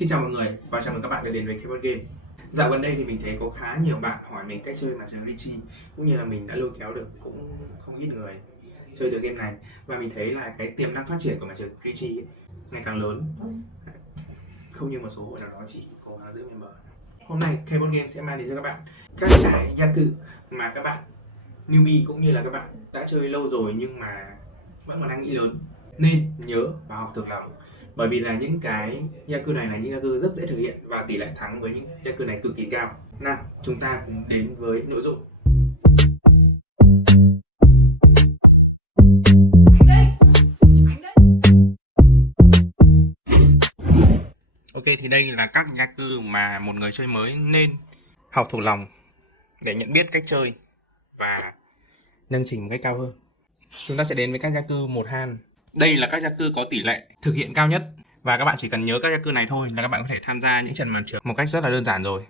Xin chào mọi người và chào mừng các bạn đã đến với Keyboard Game. Dạo gần đây thì mình thấy có khá nhiều bạn hỏi mình cách chơi màn Richie, cũng như là mình đã lôi kéo được cũng không ít người chơi được game này, và mình thấy là cái tiềm năng phát triển của màn Richie ngày càng lớn, không như một số hội nào đó chỉ cố gắng giữ member. Hôm nay Keyboard Game sẽ mang đến cho các bạn các cái Yaku mà các bạn newbie cũng như là các bạn đã chơi lâu rồi nhưng mà vẫn còn đang nghĩ lớn nên nhớ và học thuộc lòng, bởi vì là những cái Yaku này là những Yaku rất dễ thực hiện và tỷ lệ thắng với những Yaku này cực kỳ cao. Nào, chúng ta cùng đến với nội dung. Ok, thì đây là các Yaku mà một người chơi mới nên học thuộc lòng để nhận biết cách chơi và nâng trình một cách cao hơn. Chúng ta sẽ đến với các Yaku một han. Đây là các Yaku có tỷ lệ thực hiện cao nhất, và các bạn chỉ cần nhớ các Yaku này thôi là các bạn có thể tham gia những trận màn trượt một cách rất là đơn giản rồi.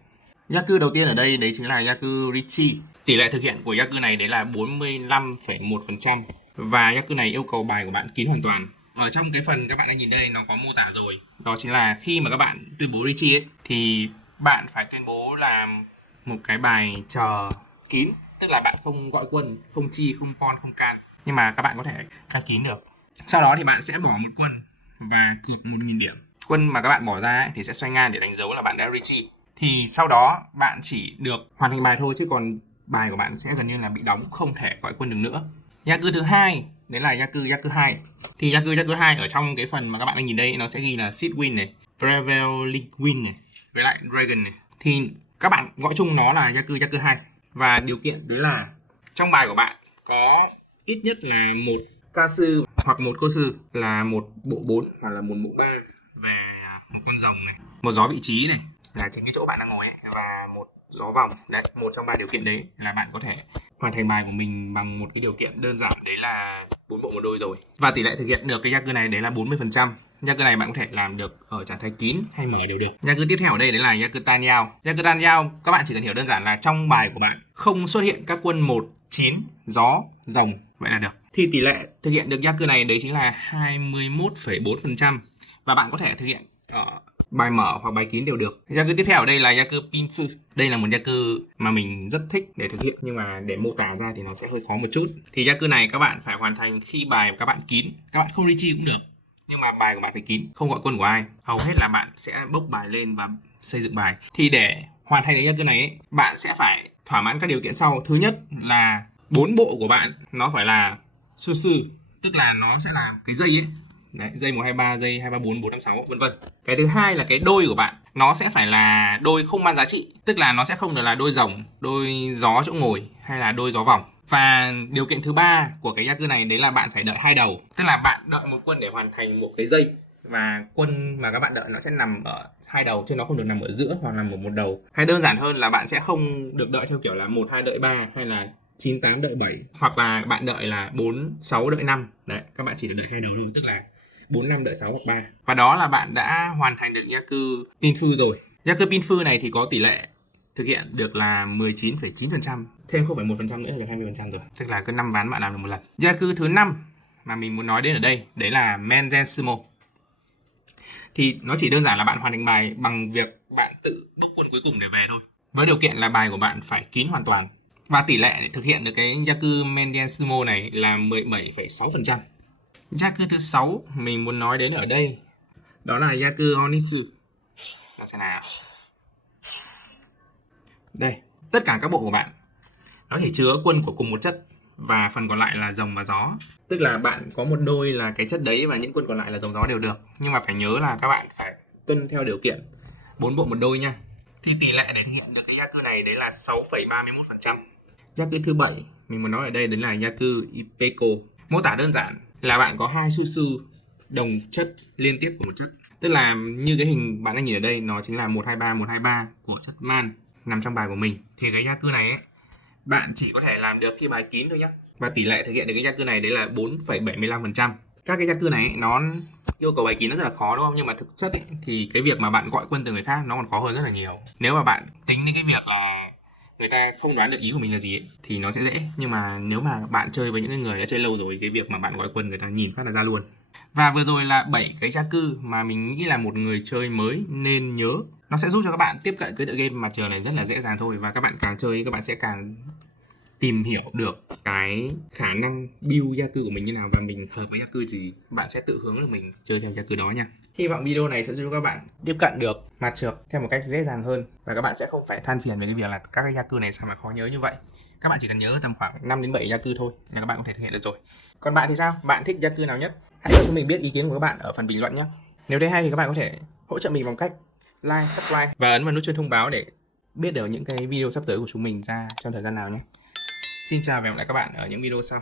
Yaku đầu tiên ở đây đấy chính là Yaku Richie. Tỷ lệ thực hiện của Yaku này đấy là 45,1%, và Yaku này yêu cầu bài của bạn kín hoàn toàn. Ở trong cái phần các bạn đang nhìn đây nó có mô tả rồi, đó chính là khi mà các bạn tuyên bố Richie ấy, thì bạn phải tuyên bố là một cái bài chờ kín, tức là bạn không gọi quân, không chi, không pawn, không can, nhưng mà các bạn có thể can kín được. Sau đó thì bạn sẽ bỏ một quân và cược 1.000 điểm. Quân mà các bạn bỏ ra ấy, thì sẽ xoay ngang để đánh dấu là bạn đã Richie. Thì sau đó bạn chỉ được hoàn thành bài thôi, chứ còn bài của bạn sẽ gần như là bị đóng, không thể gọi quân được nữa. Yaku thứ hai đấy là Yaku 2. Thì Yaku 2 ở trong cái phần mà các bạn đang nhìn đây nó sẽ ghi là Seed Win này, Prevailing Win này, với lại Dragon này. Thì các bạn gọi chung nó là Yaku 2. Và điều kiện đấy là trong bài của bạn có ít nhất là một ca sư hoặc một cô sư, là một bộ 4 hoặc là một bộ 3, và một con rồng này, một gió vị trí này là chính cái chỗ bạn đang ngồi ấy, và một gió vòng. Đấy, một trong ba điều kiện đấy là bạn có thể hoàn thành bài của mình bằng một cái điều kiện đơn giản, đấy là 4 bộ một đôi rồi. Và tỷ lệ thực hiện được cái Yaku này đấy là 40%. Yaku này bạn có thể làm được ở trạng thái kín hay mở đều được. Yaku tiếp theo ở đây đấy là Yaku Tan Yao. Yaku Tan Yao các bạn chỉ cần hiểu đơn giản là trong bài của bạn không xuất hiện các quân 1, 9, gió, rồng, vậy là được. Thì tỷ lệ thực hiện được Yaku này đấy chính là 21,4%, và bạn có thể thực hiện ở bài mở hoặc bài kín đều được. Yaku tiếp theo ở đây là Yaku Pinfu. Đây là một Yaku mà mình rất thích để thực hiện, nhưng mà để mô tả ra thì nó sẽ hơi khó một chút. Thì Yaku này các bạn phải hoàn thành khi bài của các bạn kín. Các bạn không Richie cũng được, nhưng mà bài của bạn phải kín, không gọi quân của ai. Hầu hết là bạn sẽ bốc bài lên và xây dựng bài. Thì để hoàn thành cái Yaku này ấy, bạn sẽ phải thỏa mãn các điều kiện sau. Thứ nhất là 4 bộ của bạn nó phải là sư sư, tức là nó sẽ là cái dây ấy. Đấy, dây 123, dây 234, 456 vân vân. Cái thứ hai là cái đôi của bạn nó sẽ phải là đôi không mang giá trị, tức là nó sẽ không được là đôi rồng, đôi gió chỗ ngồi hay là đôi gió vòng. Và điều kiện thứ ba của cái Yaku này đấy là bạn phải đợi 2 đầu, tức là bạn đợi một quân để hoàn thành một cái dây, và quân mà các bạn đợi nó sẽ nằm ở 2 đầu chứ nó không được nằm ở giữa hoặc nằm ở một đầu. Hay đơn giản hơn là bạn sẽ không được đợi theo kiểu là 1 2 đợi 3 hay là 9 8 đợi 7, hoặc là bạn đợi là 4 6 đợi 5. Đấy, các bạn chỉ được đợi 2 đầu thôi, tức là 4 5 đợi 6 hoặc 3. Và đó là bạn đã hoàn thành được Yaku Pinfu rồi. Yaku Pinfu này thì có tỷ lệ thực hiện được là 19,9%, thêm 0,1% nữa là được 20% rồi. Tức là cứ 5 ván bạn làm được một lần. Yaku thứ 5 mà mình muốn nói đến ở đây đấy là Menzensimo. Thì nó chỉ đơn giản là bạn hoàn thành bài bằng việc bạn tự bốc quân cuối cùng để về thôi, với điều kiện là bài của bạn phải kín hoàn toàn. Và tỷ lệ để thực hiện được cái Yaku Menzensimo này là 17,6%. Yaku thứ 6 mình muốn nói đến ở đây đó là Yaku Onitsu. Đó sẽ nào. Đây, tất cả các bộ của bạn nó chỉ chứa quân của cùng một chất, và phần còn lại là rồng và gió. Tức là bạn có một đôi là cái chất đấy và những quân còn lại là rồng gió đều được. Nhưng mà phải nhớ là các bạn phải tuân theo điều kiện 4 bộ một đôi nha. Thì tỷ lệ để thực hiện được cái Yaku này đấy là 6,31%. Yaku thứ 7 mình muốn nói ở đây đấy là Yaku Ipeko. Mô tả đơn giản là bạn có 2 su su đồng chất liên tiếp của một chất. Tức là như cái hình bạn đang nhìn ở đây, nó chính là 123 của chất man nằm trong bài của mình. Thì cái Yaku này ấy, bạn chỉ có thể làm được khi bài kín thôi nhé. Và tỷ lệ thực hiện được cái Yaku này đấy là 4,75%. Các cái Yaku này ấy, nó yêu cầu bài kín nó rất là khó đúng không? Nhưng mà thực chất ấy, thì cái việc mà bạn gọi quân từ người khác nó còn khó hơn rất là nhiều. Nếu mà bạn tính đến cái việc là người ta không đoán được ý của mình là gì ấy, thì nó sẽ dễ. Nhưng mà nếu mà bạn chơi với những người đã chơi lâu rồi, cái việc mà bạn gọi quân người ta nhìn phát là ra luôn. Và vừa rồi là 7 cái gia cư mà mình nghĩ là một người chơi mới nên nhớ. Nó sẽ giúp cho các bạn tiếp cận cái tựa game mặt trời này rất là dễ dàng thôi. Và các bạn càng chơi các bạn sẽ càng tìm hiểu được cái khả năng build gia cư của mình như nào và mình hợp với gia cư gì, bạn sẽ tự hướng được mình chơi theo gia cư đó nha. Hy vọng video này sẽ giúp các bạn tiếp cận được mặt trượt theo một cách dễ dàng hơn và các bạn sẽ không phải than phiền về cái việc là các cái gia cư này sao mà khó nhớ như vậy. Các bạn chỉ cần nhớ tầm khoảng 5 đến 7 gia cư thôi là các bạn có thể thực hiện được rồi. Còn bạn thì sao? Bạn thích gia cư nào nhất? Hãy cho chúng mình biết ý kiến của các bạn ở phần bình luận nhé. Nếu thấy hay thì các bạn có thể hỗ trợ mình bằng cách like, subscribe và ấn vào nút chuông thông báo để biết được những cái video sắp tới của chúng mình ra trong thời gian nào nhé. Xin chào và hẹn gặp lại các bạn ở những video sau.